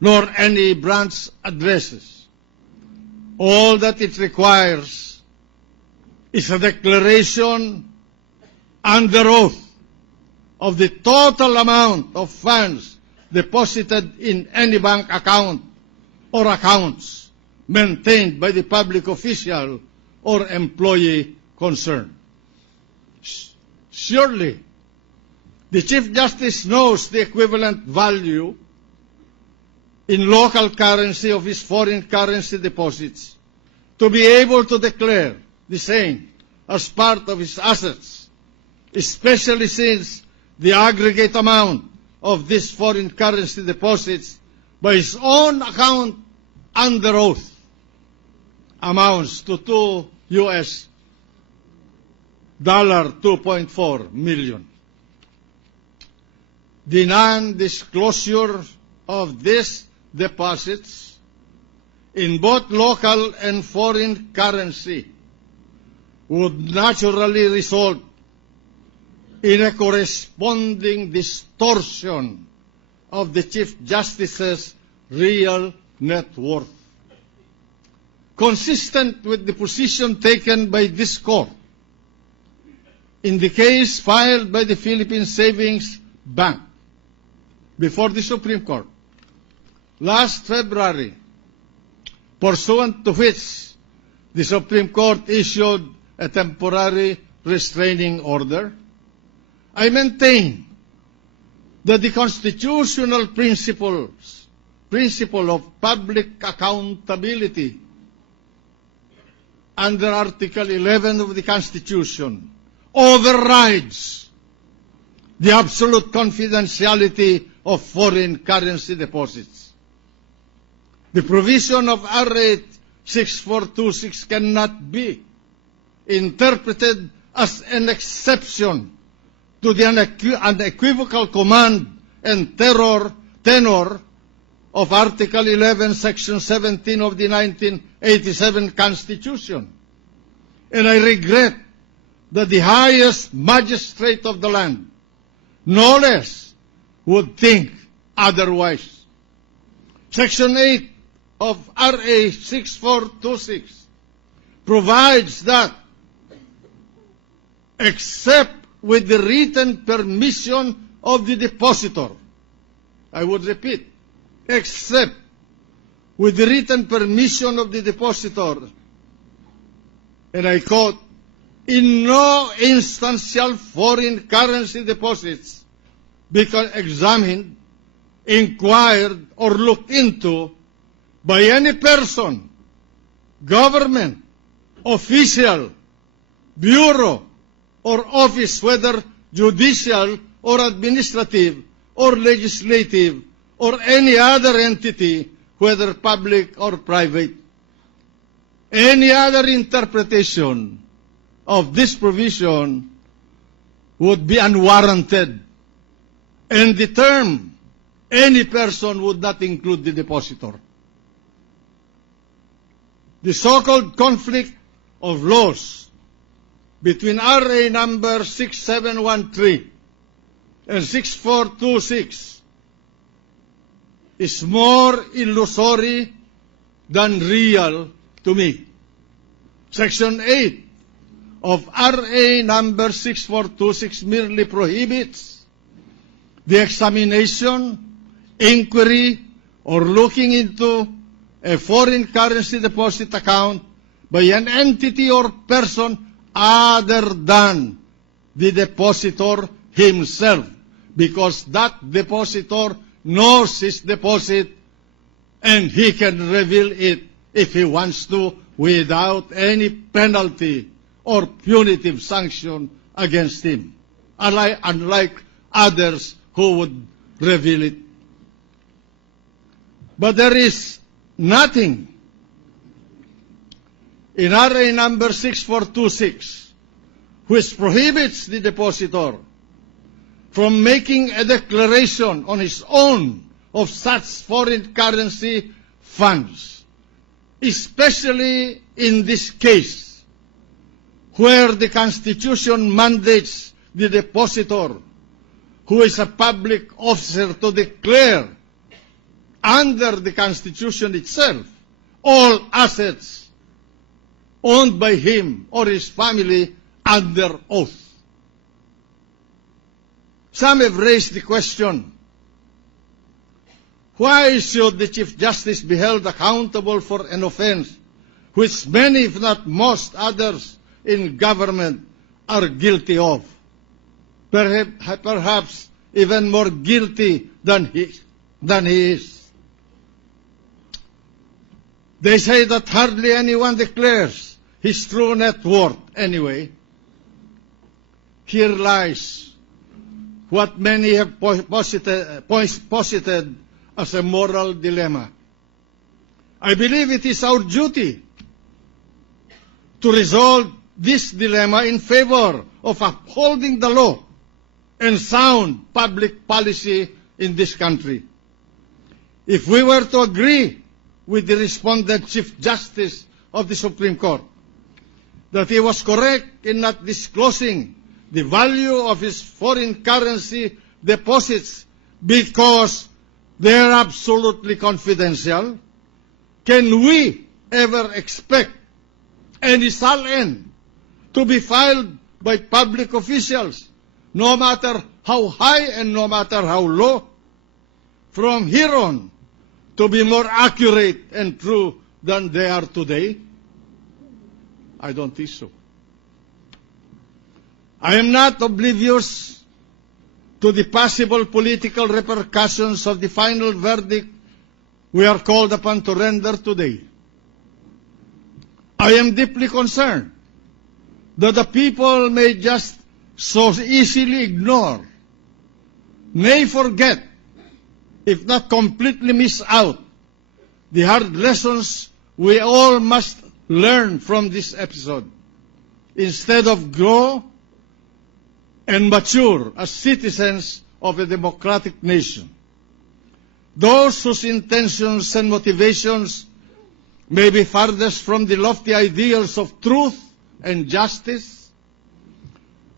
nor any branch addresses. All that it requires is a declaration under oath of the total amount of funds deposited in any bank account or accounts maintained by the public official or employee concerned. Surely, the Chief Justice knows the equivalent value in local currency of his foreign currency deposits to be able to declare the same as part of his assets, especially since the aggregate amount of these foreign currency deposits by his own account under oath amounts to $2.4 million. The non-disclosure of these deposits in both local and foreign currency would naturally result in a corresponding distortion of the Chief Justice's real net worth. Consistent with the position taken by this court in the case filed by the Philippine Savings Bank before the Supreme Court last February, pursuant to which the Supreme Court issued a temporary restraining order, I maintain that the constitutional principle of public accountability under Article 11 of the Constitution overrides the absolute confidentiality of foreign currency deposits. The provision of R.A. 6426 cannot be interpreted as an exception to the unequivocal command and tenor of Article 11, Section 17 of the 1987 Constitution. And I regret that the highest magistrate of the land, no less, would think otherwise. Section 8 of R.A. 6426 provides that, except with the written permission of the depositor, I would repeat, except with the written permission of the depositor, and I quote, in no instance shall foreign currency deposits be examined, inquired, or looked into by any person, government, official, bureau, or office, whether judicial or administrative or legislative or any other entity, whether public or private. Any other interpretation of this provision would be unwarranted, and the term any person would not include the depositor. The so-called conflict of laws between R.A. number 6713 and 6426 is more illusory than real to me. Section 8 of R.A. number 6426 merely prohibits the examination, inquiry, or looking into a foreign currency deposit account by an entity or person other than the depositor himself, because that depositor knows his deposit and he can reveal it if he wants to without any penalty or punitive sanction against him, unlike others who would reveal it. But there is nothing in R.A. number 6426 which prohibits the depositor from making a declaration on his own of such foreign currency funds, especially in this case, where the Constitution mandates the depositor, who is a public officer, to declare under the Constitution itself, all assets owned by him or his family under oath. Some have raised the question, why should the Chief Justice be held accountable for an offense which many, if not most others in government are guilty of? Perhaps even more guilty than he is. They say that hardly anyone declares his true net worth anyway. Here lies what many have posited as a moral dilemma. I believe it is our duty to resolve this dilemma in favor of upholding the law and sound public policy in this country. If we were to agree with the respondent Chief Justice of the Supreme Court that he was correct in not disclosing the value of his foreign currency deposits because they are absolutely confidential, can we ever expect any SALN to be filed by public officials, no matter how high and no matter how low, from here on to be more accurate and true than they are today? I don't think so. I am not oblivious to the possible political repercussions of the final verdict we are called upon to render today. I am deeply concerned that the people may just so easily ignore, may forget, if not completely miss out, the hard lessons we all must learn from this episode, instead of grow and mature as citizens of a democratic nation. Those whose intentions and motivations may be farthest from the lofty ideals of truth and justice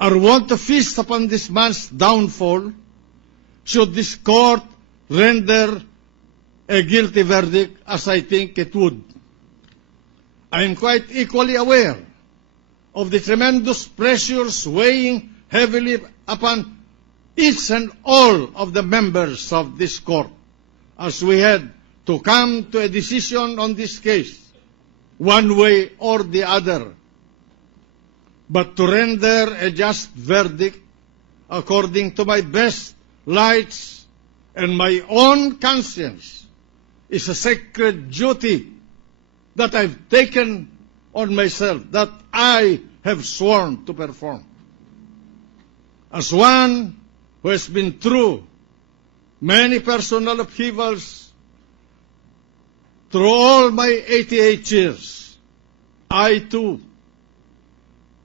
are wont to feast upon this man's downfall should this court render a guilty verdict, as I think it would. I am quite equally aware of the tremendous pressures weighing heavily upon each and all of the members of this court as we had to come to a decision on this case, one way or the other. But to render a just verdict according to my best lights and my own conscience is a sacred duty that I've taken on myself, that I have sworn to perform. As one who has been through many personal upheavals through all my 88 years, I too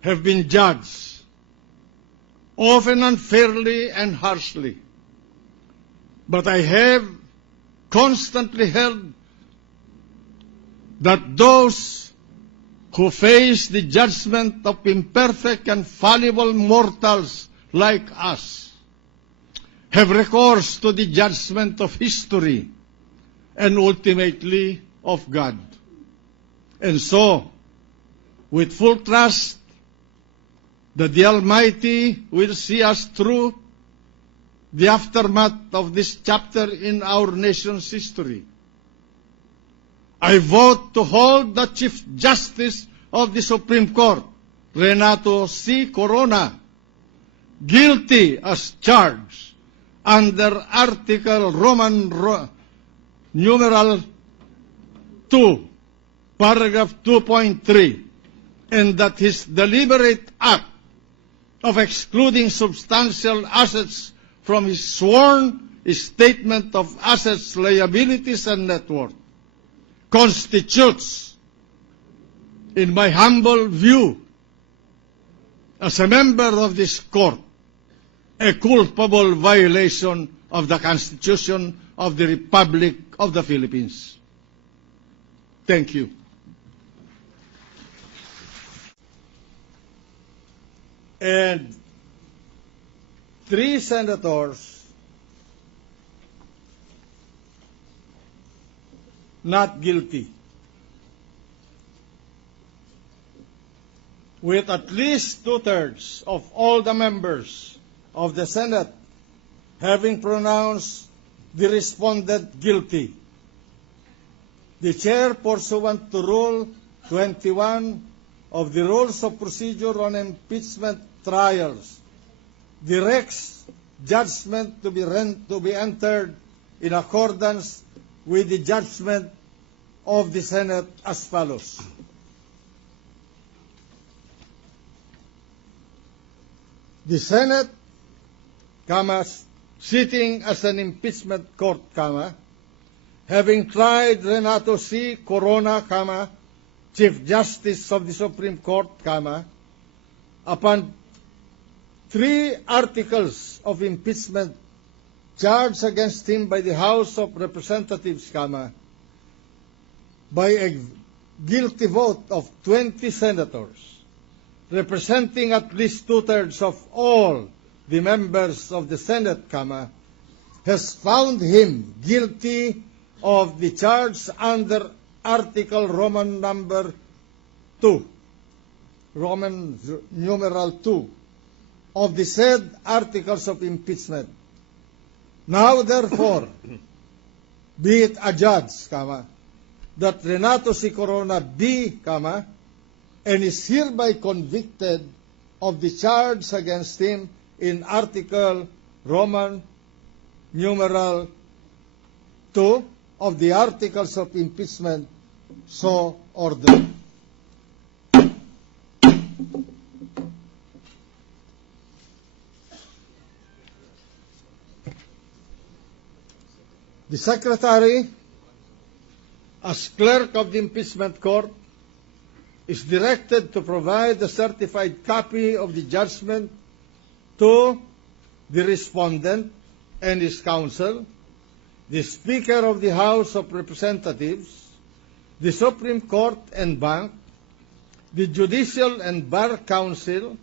have been judged, often unfairly and harshly. But I have constantly held that those who face the judgment of imperfect and fallible mortals like us have recourse to the judgment of history and ultimately of God. And so, with full trust that the Almighty will see us through the aftermath of this chapter in our nation's history, I vote to hold the Chief Justice of the Supreme Court, Renato C. Corona, guilty as charged under Article Roman numeral 2, paragraph 2.3, and that his deliberate act of excluding substantial assets from his sworn statement of assets, liabilities, and net worth constitutes, in my humble view, as a member of this court, a culpable violation of the Constitution of the Republic of the Philippines. Thank you. And 3 senators not guilty. With at least two-thirds of all the members of the Senate having pronounced the respondent guilty, the Chair, pursuant to Rule 21 of the Rules of Procedure on Impeachment Trials, directs judgment to be entered in accordance with the judgment of the Senate as follows. The Senate, sitting as an impeachment court, having tried Renato C. Corona, Chief Justice of the Supreme Court, upon 3 articles of impeachment charged against him by the House of Representatives, by a guilty vote of 20 senators, representing at least two-thirds of all the members of the Senate, has found him guilty of the charge under Article Roman number 2, Roman numeral 2, of the said articles of impeachment. Now, therefore, be it adjudged, that Renato C. Corona be, and is hereby convicted of the charge against him in Article Roman numeral 2 of the Articles of Impeachment, so ordered. The Secretary, as Clerk of the Impeachment Court, is directed to provide a certified copy of the judgment to the respondent and his counsel, the Speaker of the House of Representatives, the Supreme Court and Bank, the Judicial and Bar Council,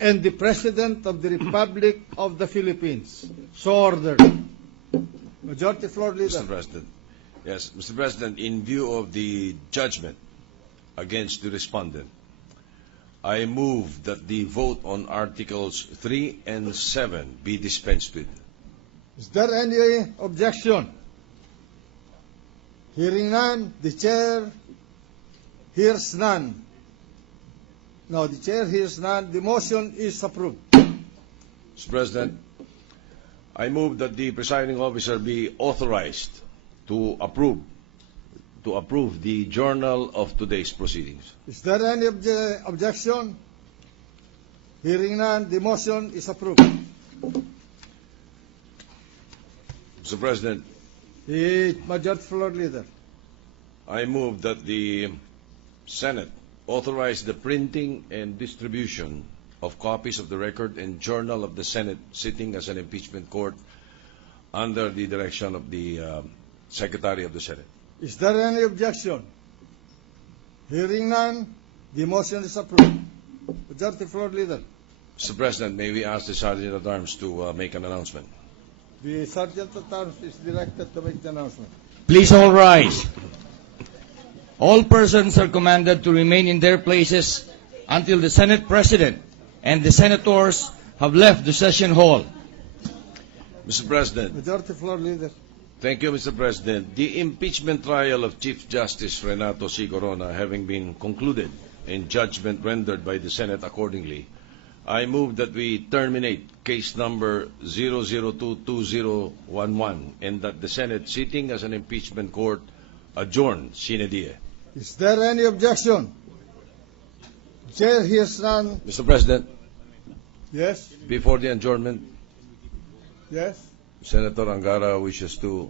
and the President of the Republic of the Philippines. So ordered. Majority Floor Leader. Mr. President. Yes, Mr. President, in view of the judgment against the respondent, I move that the vote on Articles 3 and 7 be dispensed with. Is there any objection? Hearing none, the Chair hears none. No, the Chair hears none. The motion is approved. Mr. President, I move that the presiding officer be authorized to approve the journal of today's proceedings. Is there any objection? Hearing none, the motion is approved. Mr. President, The Majority Floor Leader. I move that the Senate authorize the printing and distribution of copies of the record and journal of the Senate sitting as an impeachment court under the direction of the Secretary of the Senate. Is there any objection? Hearing none, the motion is approved. Majority Floor Leader. Mr. President, may we ask the Sergeant at Arms to make an announcement? The Sergeant at Arms is directed to make the announcement. Please all rise. All persons are commanded to remain in their places until the Senate President and the Senators have left the session hall. Mr. President. Majority Floor Leader. Thank you, Mr. President. The impeachment trial of Chief Justice Renato C. Corona having been concluded and judgment rendered by the Senate accordingly, I move that we terminate case number 0022011 and that the Senate sitting as an impeachment court adjourn sine die. Is there any objection? Chair hears none. Mr. President, Yes? before the adjournment, Yes? Senator Angara wishes to...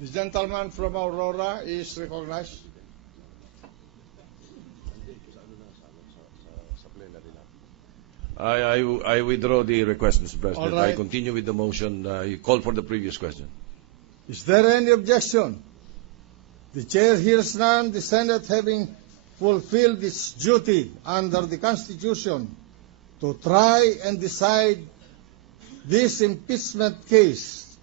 The gentleman from Aurora is recognized. I withdraw the request, Mr. President. All right. I continue with the motion. You call for the previous question. Is there any objection? The Chair hears none. The Senate, having fulfilled its duty under the Constitution to try and decide this impeachment case,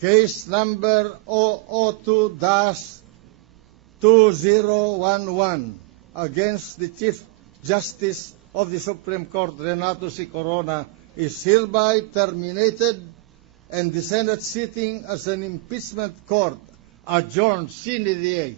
Case number 002-2011 against the Chief Justice of the Supreme Court, Renato C. Corona, is hereby terminated and the Senate sitting as an impeachment court adjourned sine die.